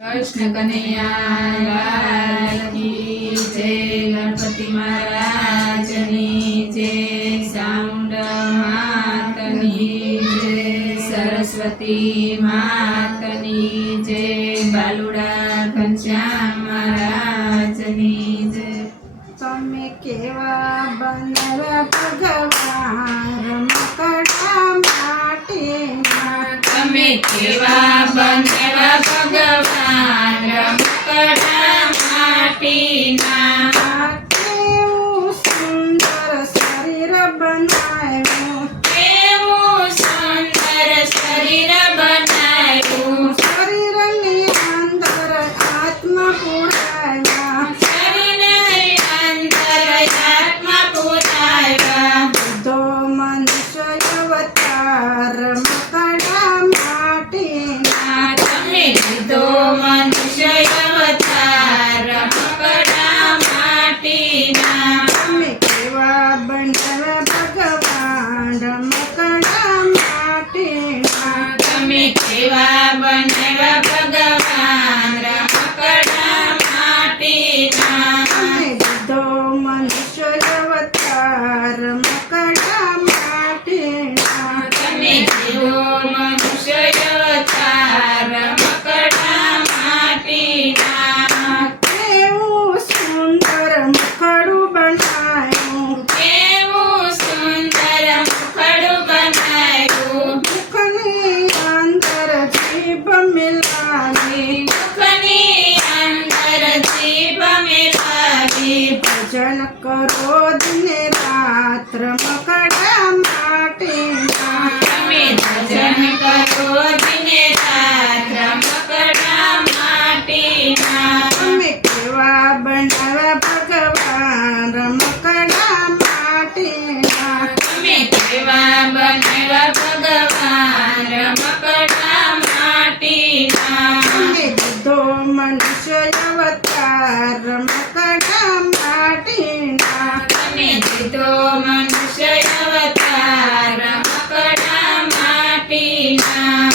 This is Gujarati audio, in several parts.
कृष्ण कन्हैया लाल की जय। गणपति महाराज नी जय। चामुंड मातनी जय। सरस्वती मातनी जय। बालुड़ा घनश्याम महाराज नी जय। तमे केवा बनवा भगवान रमकड़ा माटीमां। तमे केवा बनवा भगवान रमकड़ा माटीना। केवुं सुंदर शरीर बनाव्युं। केवुं सुंदर शरीर बनाव्युं। शरीરની અંદર આત્મા પુરાવ્યા। शरीरनी अंदर आत्मा पुराव्या। બધો મનુષ્ય અવતાર રમકડા માટીના। તમે લીધો મનુષ્ય અવતાર રમકડા માટીના। તમે કેવા બનાવ્યા ભગવાન રમકડા માટીના। તમે કેવા બનાવ્યા ભગવાન રમકડા માટીના। તમે લીધો મનુષ્ય અવતાર રમકડા માટીના। તમે લીધો મનુષ્ય અવતાર રમકડા માટીના। કેવું સુંદર મુખડું બનાવ્યું। કેવું સુંદર મુખડું બનાવ્યું। મુખની અંદર જીભ મિલાવી। મુખની અંદર જીભ મિલાવી। ભજન કરો દિને રાત રમકડા માટીના। તમે ભજન કરો દિને રાત રમકડા માટીના। તમે કેવા બનાવ્યા ભગવાન રમકડા માટીના। તમે કેવા બનાવ્યા ભગવાન રમકડા માટીના। તમે લીધો મનુષ્ય અવતાર રમકડા માટીના। તમે લીધો મનુષ્ય અવતાર રમકડા માટીના।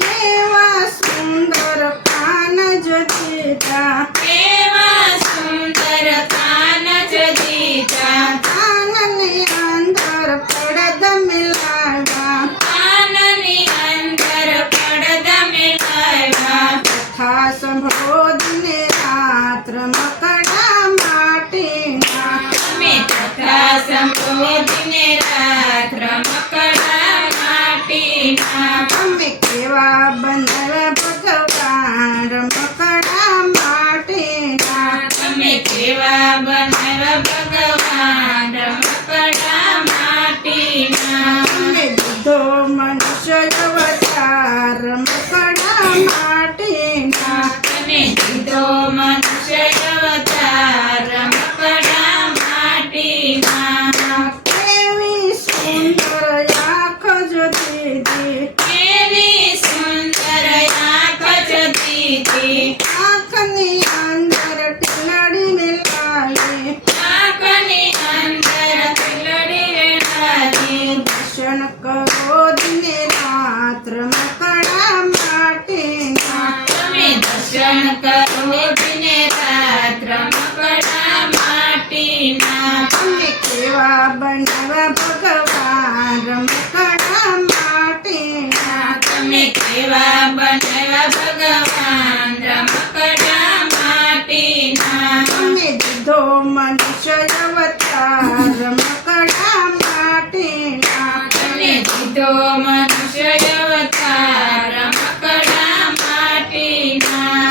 કેવા સુંદર કાન જ દીધા। કેવા સુંદર કાન જ દીધા। કાનની અંદર પડદા મિલાવ્યા। કાનની અંદર પડદા મિલાવ્યા। કથા સંભળો દિને રાત રમકડા માટીના। તમે કથા સંભળો દિને રાત રમકડા માટીના। તમે કેવા બનાવ્યા ભગવાન રમકડા માટીના। તમે કેવા બનાવ્યા ભગવાન રમકડા માટીના। તમે લીધો મનુષ્ય અવતાર રમકડા માટીના। તમે લીધો મનુષ્ય અવતાર રમકડા માટીના। કેવી સુંદર આંખ જ દીધી। કેવી સુંદર આંખ જ દીધી। આંખની અંદર ટીલડી મિલાવી। આંખની અંદર ટીલડી રેડાવી। દર્શન કરો દિને રાત રમકડા માટીના। તમે દર્શન કરો દિને રાત રમકડા માટીના। તમે કેવા બનાવ્યા ભગવાન રમકડા માટીના। તમે કેવા બનાવ્યા ભગવાન રમકડા માટીના। તમે દીધો મનુષ્ય અવતાર રમકડા માટીના। તમે દીધો મનુષ્ય અવતાર રમકડા માટીના।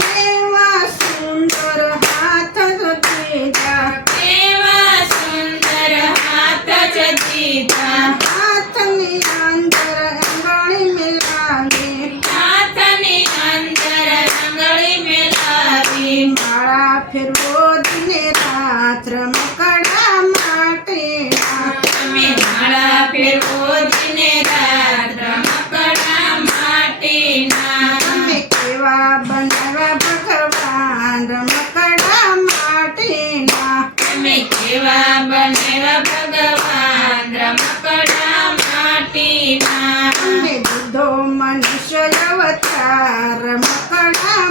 કેવા સુંદર હાથ જ દીધા। કેવા સુંદર હાથ જ દીધા। હાથની અંદર આંગળી મિલાવી। હાથની અંદર આંગળી મિલાવી। માળા ફેરવો દિને રાત રમકડા માટીના। તમે માળા ફેરવો દિને રાત રમકડા માટીના। તમે કેવા બનાવ્યા ભગવાન રમકડા માટીના। તમે કેવા બનાવ્યા ભગવાન રમકડા માટીના। તમે દીધો મનુષ્ય અવતાર રમકડા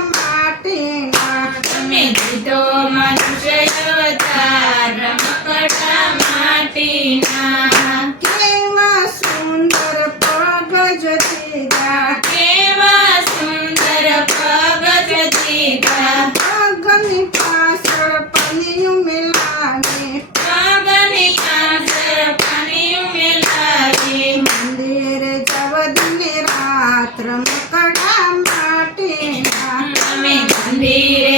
માટીના કેવા સુંદર પગ જતીરા કેવા સુંદર પગ દીધા પગની પાછળ પનિયું મિલાવી પગની પાછળ પાણી ઉમેલાવી મંદિર જવ દિને રાત રમકડા માટીના અમે મંદિરે